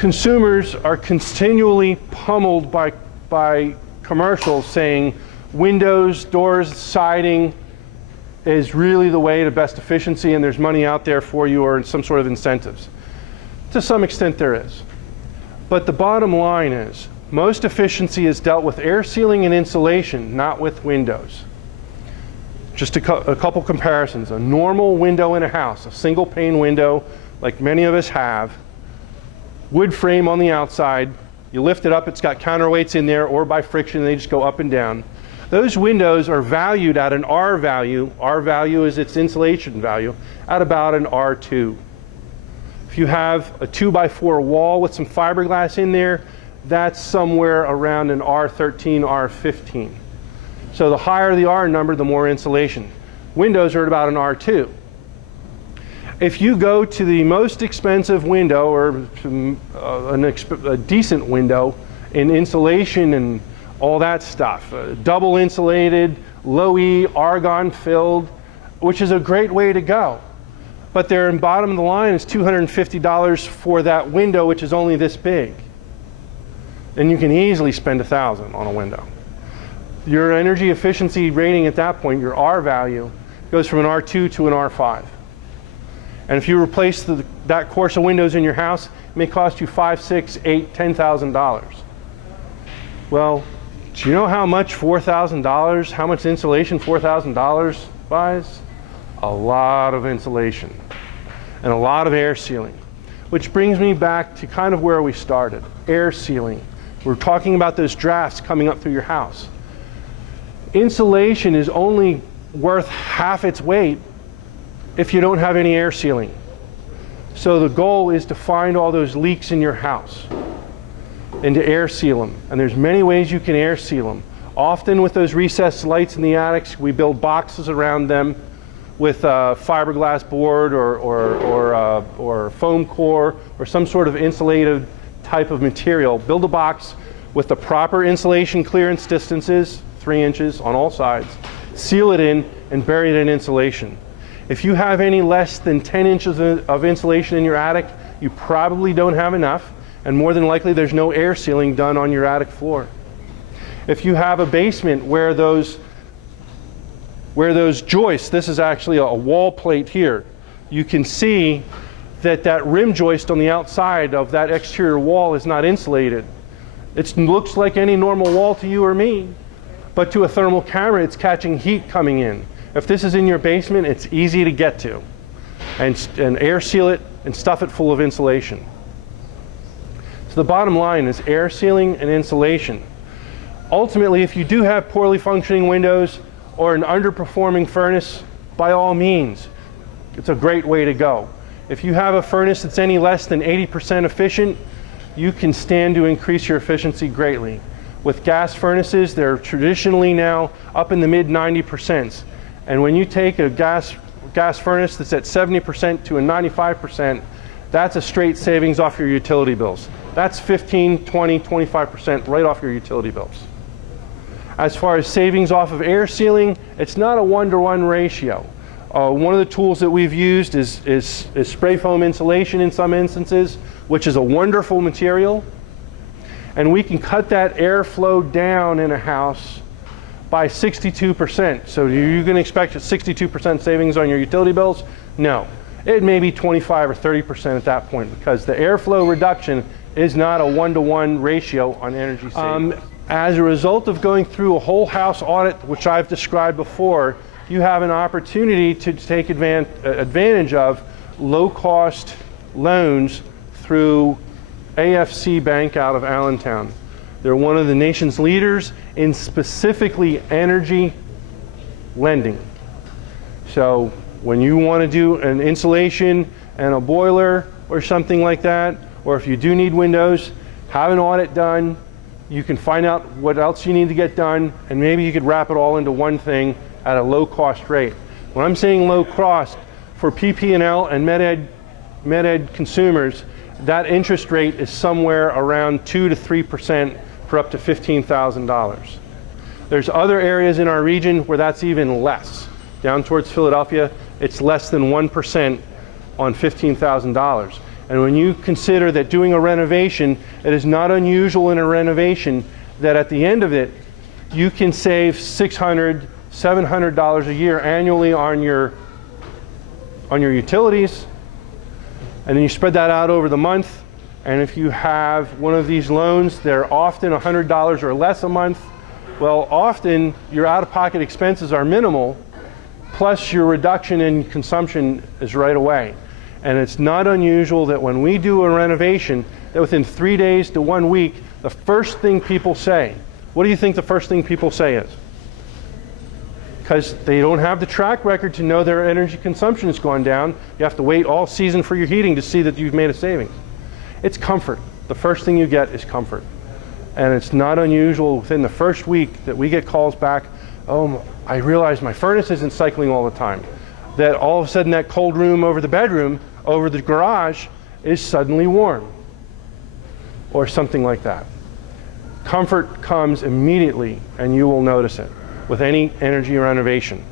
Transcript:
consumers are continually pummeled by commercials saying windows, doors, siding is really the way to best efficiency, and there's money out there for you or some sort of incentives. To some extent there is. But the bottom line is, most efficiency is dealt with air sealing and insulation, not with windows. Just a couple comparisons. A normal window in a house, a single pane window, like many of us have, wood frame on the outside, you lift it up, it's got counterweights in there, or by friction, they just go up and down. Those windows are valued at an R value. R value is its insulation value, at about an R2. If you have a 2x4 wall with some fiberglass in there, that's somewhere around an R13, R15. So the higher the R number, the more insulation. Windows are at about an R2. If you go to the most expensive window, or a decent window in insulation and all that stuff, double insulated, low E, argon filled, which is a great way to go. But their bottom of the line is $250 for that window, which is only this big. And you can easily spend $1,000 on a window. Your energy efficiency rating at that point, your R value, goes from an R2 to an R5. And if you replace that course of windows in your house, it may cost you $5,000, $6,000, $8,000, $10,000. Well, do you know how much $4,000, how much insulation $4,000 buys? A lot of insulation and a lot of air sealing. Which brings me back to kind of where we started, air sealing. We're talking about those drafts coming up through your house. Insulation is only worth half its weight if you don't have any air sealing. So the goal is to find all those leaks in your house and to air seal them. And there's many ways you can air seal them. Often with those recessed lights in the attics, we build boxes around them with fiberglass board or foam core or some sort of insulated type of material. Build a box with the proper insulation clearance distances, 3 inches on all sides, seal it in, and bury it in insulation. If you have any less than 10 inches of insulation in your attic, you probably don't have enough, and more than likely there's no air sealing done on your attic floor. If you have a basement where those joists, this is actually a wall plate here, you can see that rim joist on the outside of that exterior wall is not insulated. It looks like any normal wall to you or me, but to a thermal camera it's catching heat coming in. If this is in your basement, it's easy to get to and air seal it and stuff it full of insulation. So the bottom line is air sealing and insulation. Ultimately, if you do have poorly functioning windows or an underperforming furnace, by all means, it's a great way to go. If you have a furnace that's any less than 80% efficient, you can stand to increase your efficiency greatly. With gas furnaces, they're traditionally now up in the mid 90%. And when you take a gas furnace that's at 70% to a 95%, that's a straight savings off your utility bills. That's 15, 20, 25% right off your utility bills. As far as savings off of air sealing, it's not a 1-to-1 ratio. One of the tools that we've used is spray foam insulation in some instances, which is a wonderful material. And we can cut that airflow down in a house by 62%. So you can expect a 62% savings on your utility bills? No. It may be 25 or 30% at that point, because the airflow reduction is not a 1-to-1 ratio on energy savings. As a result of going through a whole house audit, which I've described before, you have an opportunity to take advantage of low-cost loans through AFC Bank out of Allentown. They're one of the nation's leaders in specifically energy lending. So when you want to do an insulation and a boiler or something like that, or if you do need windows, have an audit done. You can find out what else you need to get done, and maybe you could wrap it all into one thing at a low cost rate. When I'm saying low cost, for PP&L and med-ed consumers, that interest rate is somewhere around 2 to 3% for up to $15,000. There's other areas in our region where that's even less. Down towards Philadelphia, it's less than 1% on $15,000. And when you consider that doing a renovation, it is not unusual in a renovation that at the end of it, you can save $600, $700 a year annually on your utilities. And then you spread that out over the month. And if you have one of these loans, they're often $100 or less a month. Well, often your out-of-pocket expenses are minimal, plus your reduction in consumption is right away. And it's not unusual that when we do a renovation, that within 3 days to 1 week, the first thing people say, what do you think the first thing people say is? Because they don't have the track record to know their energy consumption has gone down. You have to wait all season for your heating to see that you've made a savings. It's comfort. The first thing you get is comfort. And it's not unusual within the first week that we get calls back, oh, I realize my furnace isn't cycling all the time. That all of a sudden that cold room over the bedroom, over the garage, is suddenly warm. Or something like that. Comfort comes immediately, and you will notice it with any energy renovation.